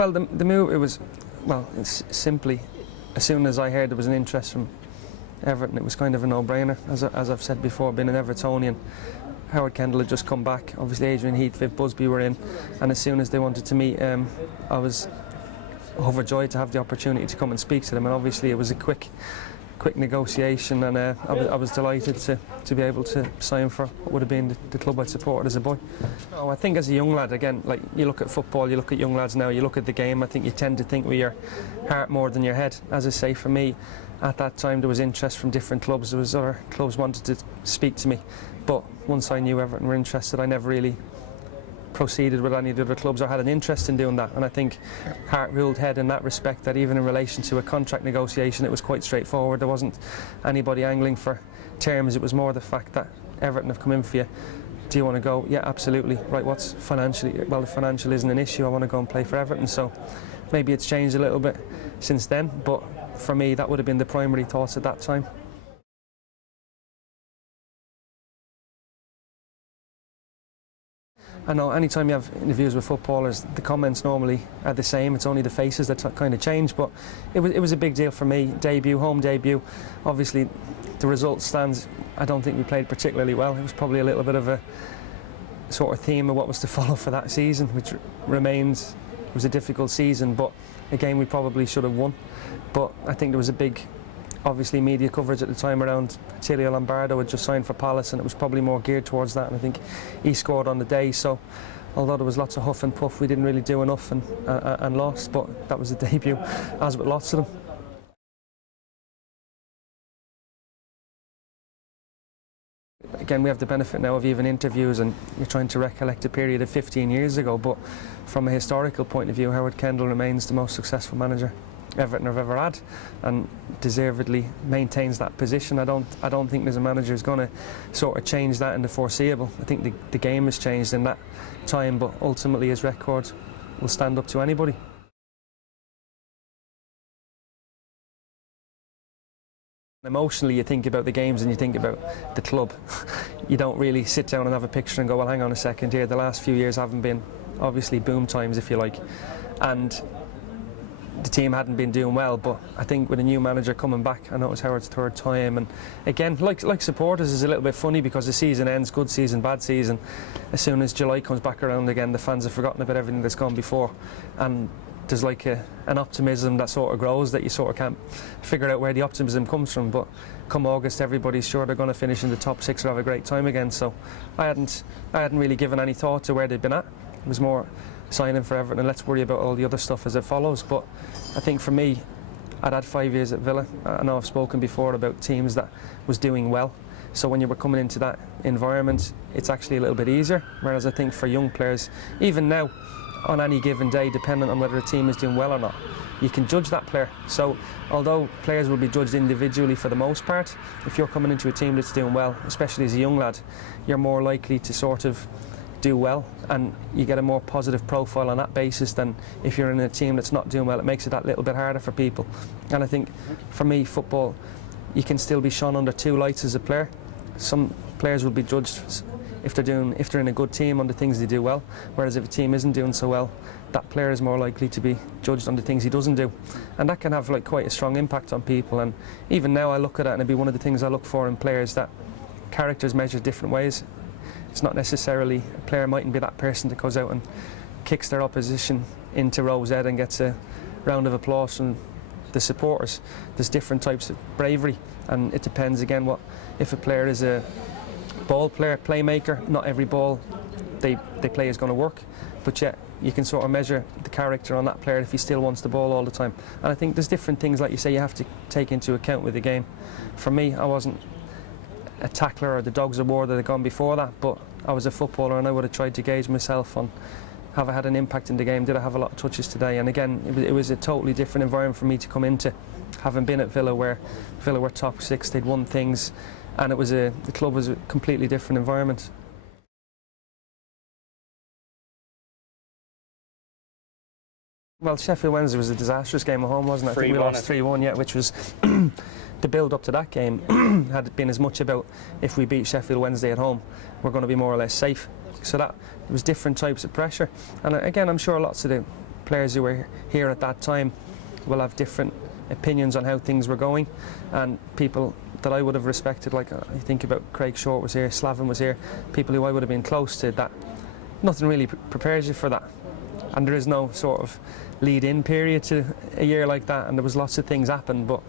Well, the move, it was, well, it's simply, as soon as I heard there was an interest from Everton, it was kind of a no-brainer. As I've said before, being an Evertonian, Howard Kendall had just come back. Obviously, Adrian Heath, Viv Busby were in, and as soon as they wanted to meet, I was overjoyed to have the opportunity to come and speak to them. And obviously, it was a quick negotiation, and I was delighted to be able to sign for what would have been the club I'd supported as a boy. I think as a young lad, again, like you look at football, you look at young lads now, you look at the game, I think you tend to think with your heart more than your head. As I say, for me, at that time there was interest from different clubs. There was other clubs wanted to speak to me, but once I knew Everton were interested, I never really proceeded with any of the other clubs or had an interest in doing that. And I think heart ruled head in that respect, that even in relation to a contract negotiation, it was quite straightforward. There wasn't anybody angling for terms. It was more the fact that Everton have come in for you. Do you want to go? Yeah, absolutely. Right, what's financially? Well, the financial isn't an issue. I want to go and play for Everton. So maybe it's changed a little bit since then, but for me that would have been the primary thoughts at that time. I know anytime you have interviews with footballers, the comments normally are the same. It's only the faces that kind of change, but it was a big deal for me. Home debut. Obviously, the result stands. I don't think we played particularly well. It was probably a little bit of a sort of theme of what was to follow for that season, which remains. It was a difficult season, but a game we probably should have won. But I think there was a big, obviously, media coverage at the time around Attilio Lombardo had just signed for Palace, and it was probably more geared towards that, and I think he scored on the day. So although there was lots of huff and puff, we didn't really do enough and lost, but that was the debut, as with lots of them. Again, we have the benefit now of even interviews, and you're trying to recollect a period of 15 years ago, but from a historical point of view, Howard Kendall remains the most successful manager Everton have ever had, and deservedly maintains that position. I don't think there's a manager who's going to sort of change that in the foreseeable. I think the game has changed in that time, but ultimately his record will stand up to anybody. Emotionally, you think about the games and you think about the club. You don't really sit down and have a picture and go, well, hang on a second here, the last few years haven't been obviously boom times, if you like, and the team hadn't been doing well. But I think with a new manager coming back, I know it was Howard's third time, and again, like supporters, is a little bit funny because the season ends, good season, bad season. As soon as July comes back around again, the fans have forgotten about everything that's gone before, and there's like an optimism that sort of grows that you sort of can't figure out where the optimism comes from. But come August, everybody's sure they're going to finish in the top six or have a great time again. So I hadn't really given any thought to where they'd been at. It was more signing for Everton and let's worry about all the other stuff as it follows. But I think for me, I'd had 5 years at Villa. I know I've spoken before about teams that was doing well. So when you were coming into that environment, it's actually a little bit easier. Whereas I think for young players, even now, on any given day, depending on whether a team is doing well or not, you can judge that player. So although players will be judged individually for the most part, if you're coming into a team that's doing well, especially as a young lad, you're more likely to sort of do well, and you get a more positive profile on that basis than if you're in a team that's not doing well. It makes it that little bit harder for people. And I think for me, football, you can still be shone under two lights as a player. Some players will be judged if they're in a good team on the things they do well, whereas if a team isn't doing so well, that player is more likely to be judged on the things he doesn't do, and that can have like quite a strong impact on people. And even now I look at it, and it'd be one of the things I look for in players, that characters measured different ways. It's not necessarily, a player mightn't be that person that goes out and kicks their opposition into Rose Ed and gets a round of applause from the supporters. There's different types of bravery, and it depends again what, if a player is a ball player, playmaker, not every ball they play is going to work, but yet you can sort of measure the character on that player if he still wants the ball all the time. And I think there's different things, like you say, you have to take into account with the game. For me, I wasn't a tackler or the dogs of war that had gone before that, but I was a footballer and I would have tried to gauge myself on, have I had an impact in the game, did I have a lot of touches today? And again, it was a totally different environment for me to come into, having been at Villa, where Villa were top six, they'd won things, and the club was a completely different environment. Well, Sheffield Wednesday was a disastrous game at home, wasn't it? I think we lost 3-1, yeah, which was the build up to that game had been as much about, if we beat Sheffield Wednesday at home, we're going to be more or less safe. So that, it was different types of pressure. And again, I'm sure lots of the players who were here at that time will have different opinions on how things were going, and people that I would have respected, like I think about Craig Short was here, Slavin was here, people who I would have been close to, that nothing really prepares you for that, and there is no sort of lead-in period to a year like that, and there was lots of things happen, but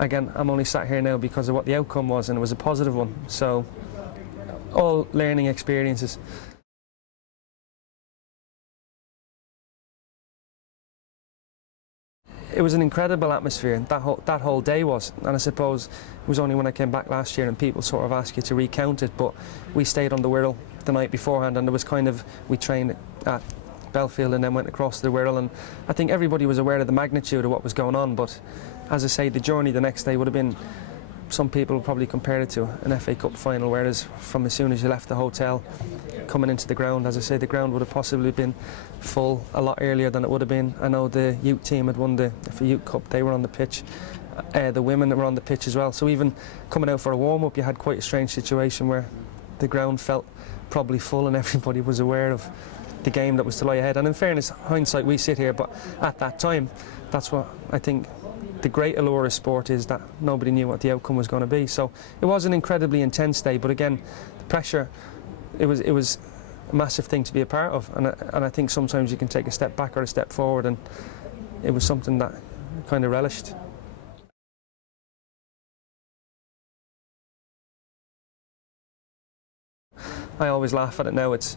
again, I'm only sat here now because of what the outcome was, and it was a positive one, so all learning experiences. It was an incredible atmosphere, that whole day was, and I suppose it was only when I came back last year and people sort of ask you to recount it, but we stayed on the Wirral the night beforehand, and there was we trained at Belfield and then went across to the Wirral, and I think everybody was aware of the magnitude of what was going on, but as I say, the journey the next day would have been, some people would probably compare it to an FA Cup final, whereas from as soon as you left the hotel, coming into the ground, as I say, the ground would have possibly been full a lot earlier than it would have been. I know the youth team had won the FA Youth Cup, they were on the pitch, the women were on the pitch as well, so even coming out for a warm-up you had quite a strange situation where the ground felt probably full and everybody was aware of the game that was to lie ahead. And in fairness, hindsight, we sit here, but at that time, that's what I think the great allure of sport is, that nobody knew what the outcome was going to be. So it was an incredibly intense day, but again, the pressure, it was a massive thing to be a part of, and I think sometimes you can take a step back or a step forward, and it was something that I kind of relished. I always laugh at it now. It's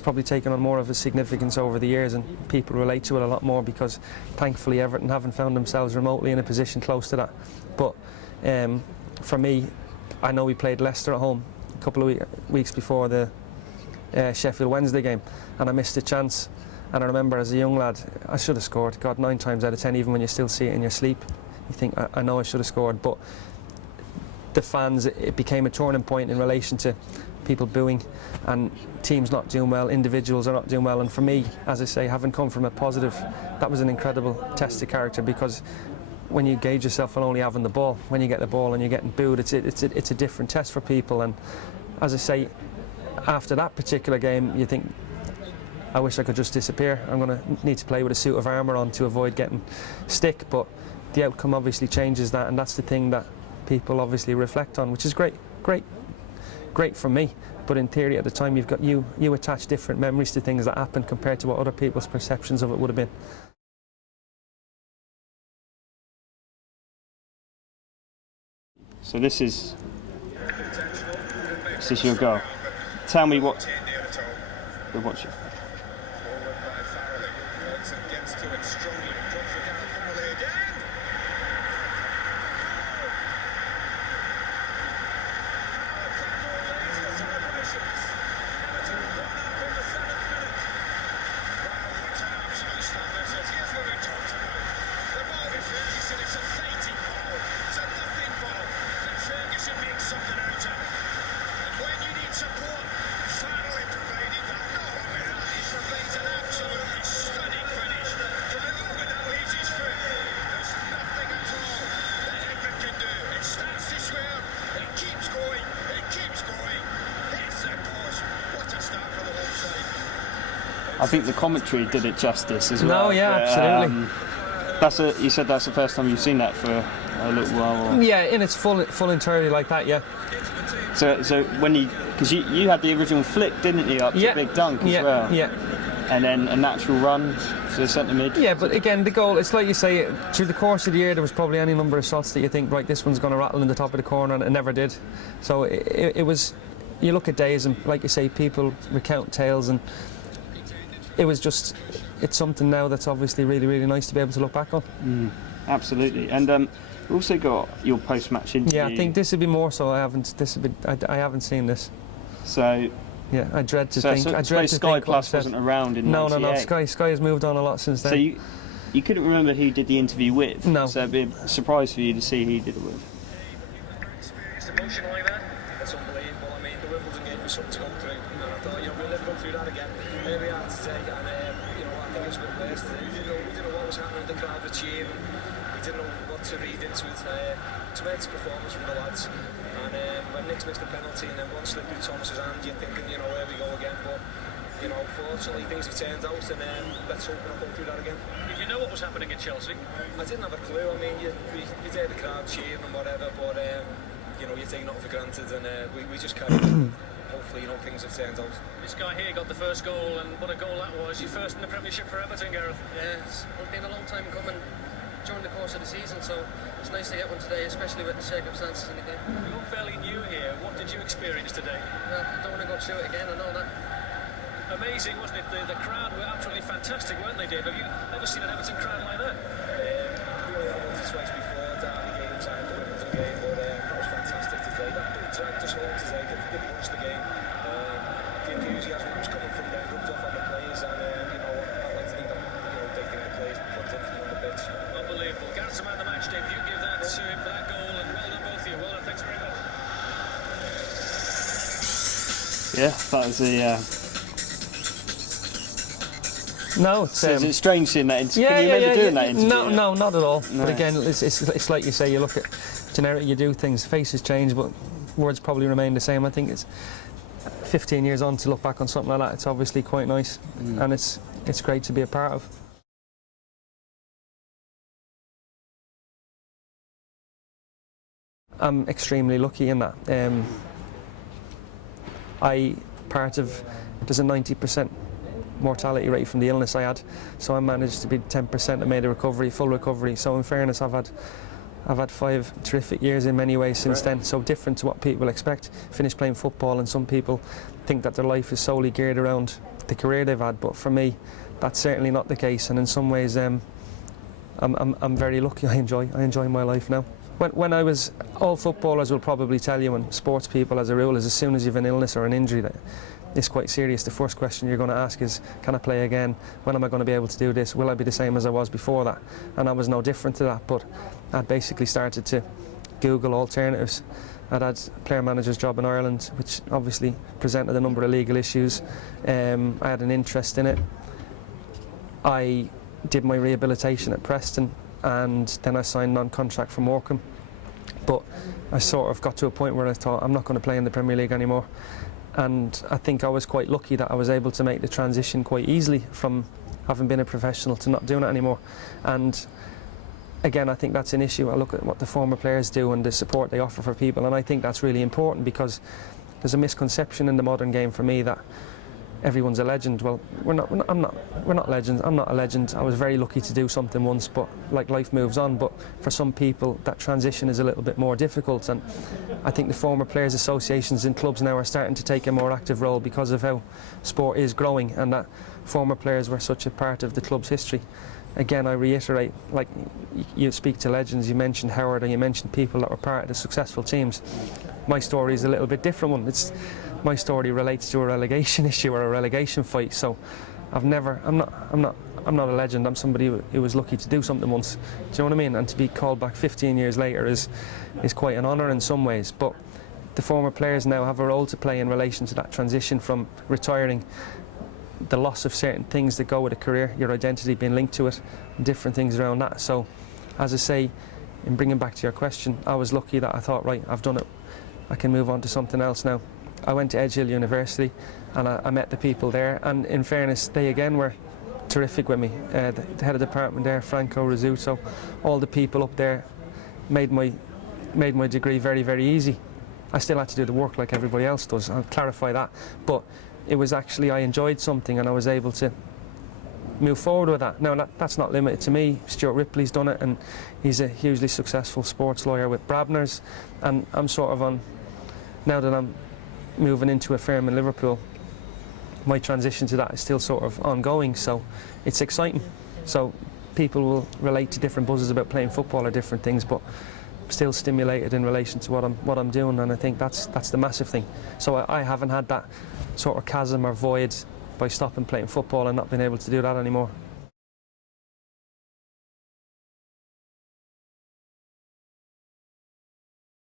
probably taken on more of a significance over the years, and people relate to it a lot more because thankfully Everton haven't found themselves remotely in a position close to that. But for me, I know we played Leicester at home a couple of weeks before the Sheffield Wednesday game, and I missed a chance, and I remember as a young lad I should have scored. God, 9 times out of 10, even when you still see it in your sleep, you think I know I should have scored. But the fans, it became a turning point in relation to people booing and teams not doing well, individuals are not doing well, and for me, as I say, having come from a positive, that was an incredible test of character, because when you gauge yourself on only having the ball, when you get the ball and you're getting booed, it's a different test for people. And as I say, after that particular game, you think, I wish I could just disappear. I'm going to need to play with a suit of armour on to avoid getting stick, but the outcome obviously changes that, and that's the thing that people obviously reflect on, which is great for me. But in theory, at the time, you've got you attach different memories to things that happened compared to what other people's perceptions of it would have been. So this is your goal. Tell me what we're watching. I think the commentary did it justice as well. No, yeah, absolutely. You said that's the first time you've seen that for a little while. Or? Yeah, in its full entirety like that, yeah. So when because you had the original flick, didn't you, up to Big Dunk as well? Yeah. And then a natural run to the centre mid. Yeah, but again, the goal, it's like you say, through the course of the year there was probably any number of shots that you think, right, this one's going to rattle in the top of the corner, and it never did. So it was, you look at days and, like you say, people recount tales, and it was just, it's something now that's obviously really, really nice to be able to look back on. Absolutely. And we also got your post-match interview. Yeah, I think this would be more so. I haven't seen this. So yeah, I dread to think. I dread to Sky Plus wasn't around in No. '98. Sky has moved on a lot since then. So you couldn't remember who you did the interview with. No. So it'd be a surprise for you to see who you did it with. It's emotion like that. It's unbelievable. I mean, the Wimbledon game was something to go through, and I thought, we'll never go through that again. Here we are today, and I think it's been blessed. We didn't know what was happening. The crowd were cheering. We didn't know what to read into it. Tremendous performance from the lads. And when Nick's missed the penalty, and then one slipped through Thomas's hand, you're thinking, here we go again. But you know, fortunately things have turned out, and let's hope we're not going through that again. Did you know what was happening at Chelsea? I didn't have a clue. I mean, you hear the crowd cheering and whatever, but you know, you take nothing for granted, and we just carry on. Hopefully, you know, things have turned out. This guy here got the first goal, and what a goal that was. Your first in the Premiership for Everton, Gareth. Yeah, it's been a long time coming during the course of the season, so it's nice to get one today, especially with the circumstances in the game. You're fairly new here. What did you experience today? Well, I don't want to go through it again, I know that. Amazing, wasn't it? The crowd were absolutely fantastic, weren't they, Dave? Have you ever seen an Everton crowd like that? Really had once or twice before, Derby game, time the Wimbledon game, but that was fantastic today. That dragged us home today, didn't watch the game. The enthusiasm was coming from them, rubbed off on the players, and you know, I'd like to think that, you know, they think the players put everything on the pitch. Unbelievable. Gareth's the man of the match, Dave. You give that to him for that goal, and well done both of you. Well done, thanks very much. Yeah, that was the. No, it's, so is it strange seeing that interview? Yeah, Can you remember doing that interview? No, not at all. No. But again, it's like you say, you look at generic, you do things, faces change, but words probably remain the same. I think it's 15 years on to look back on something like that. It's obviously quite nice, and it's great to be a part of. I'm extremely lucky in that. There's a 90% mortality rate from the illness I had, so I managed to be 10%. I made a recovery, full recovery. So in fairness, I've had 5 terrific years in many ways since then. So different to what people expect. Finished playing football, and some people think that their life is solely geared around the career they've had. But for me, that's certainly not the case. And in some ways, I'm very lucky. I enjoy my life now. When I was, all footballers will probably tell you, and sports people as a rule, is as soon as you have an illness or an injury that is quite serious, the first question you're going to ask is, can I play again? When am I going to be able to do this? Will I be the same as I was before that? And I was no different to that, but I'd basically started to Google alternatives. I'd had a player manager's job in Ireland, which obviously presented a number of legal issues. I had an interest in it. I did my rehabilitation at Preston, and then I signed non-contract from Morecambe. But I sort of got to a point where I thought, I'm not going to play in the Premier League anymore. And I think I was quite lucky that I was able to make the transition quite easily from having been a professional to not doing it anymore. And again, I think that's an issue. I look at what the former players do and the support they offer for people, and I think that's really important, because there's a misconception in the modern game for me that everyone's a legend. Well, we're not legends. I'm not a legend. I was very lucky to do something once, but like, life moves on. But for some people, that transition is a little bit more difficult, and I think the former players associations in clubs now are starting to take a more active role because of how sport is growing, and that former players were such a part of the club's history. Again, I reiterate, like, you speak to legends, you mentioned Howard, and you mentioned people that were part of the successful teams. My story is a little bit different one. My story relates to a relegation issue or a relegation fight. So I'm not a legend. I'm somebody who was lucky to do something once. Do you know what I mean? And to be called back 15 years later is quite an honour in some ways. But the former players now have a role to play in relation to that transition from retiring, the loss of certain things that go with a career, your identity being linked to it, and different things around that. So, as I say, in bringing back to your question, I was lucky that I thought, right, I've done it, I can move on to something else now. I went to Edge Hill University, and I met the people there, and in fairness, they again were terrific with me. The head of the department there, Franco Rizzuto, all the people up there made my degree very, very easy. I still had to do the work like everybody else does, I'll clarify that, but it was actually, I enjoyed something and I was able to move forward with that. Now, that's not limited to me. Stuart Ripley's done it, and he's a hugely successful sports lawyer with Brabner's, and I'm sort of on, now that I'm moving into a firm in Liverpool, my transition to that is still sort of ongoing, so it's exciting. So people will relate to different buzzes about playing football or different things, but still stimulated in relation to what I'm doing, and I think that's the massive thing. So I haven't had that sort of chasm or void by stopping playing football and not being able to do that anymore.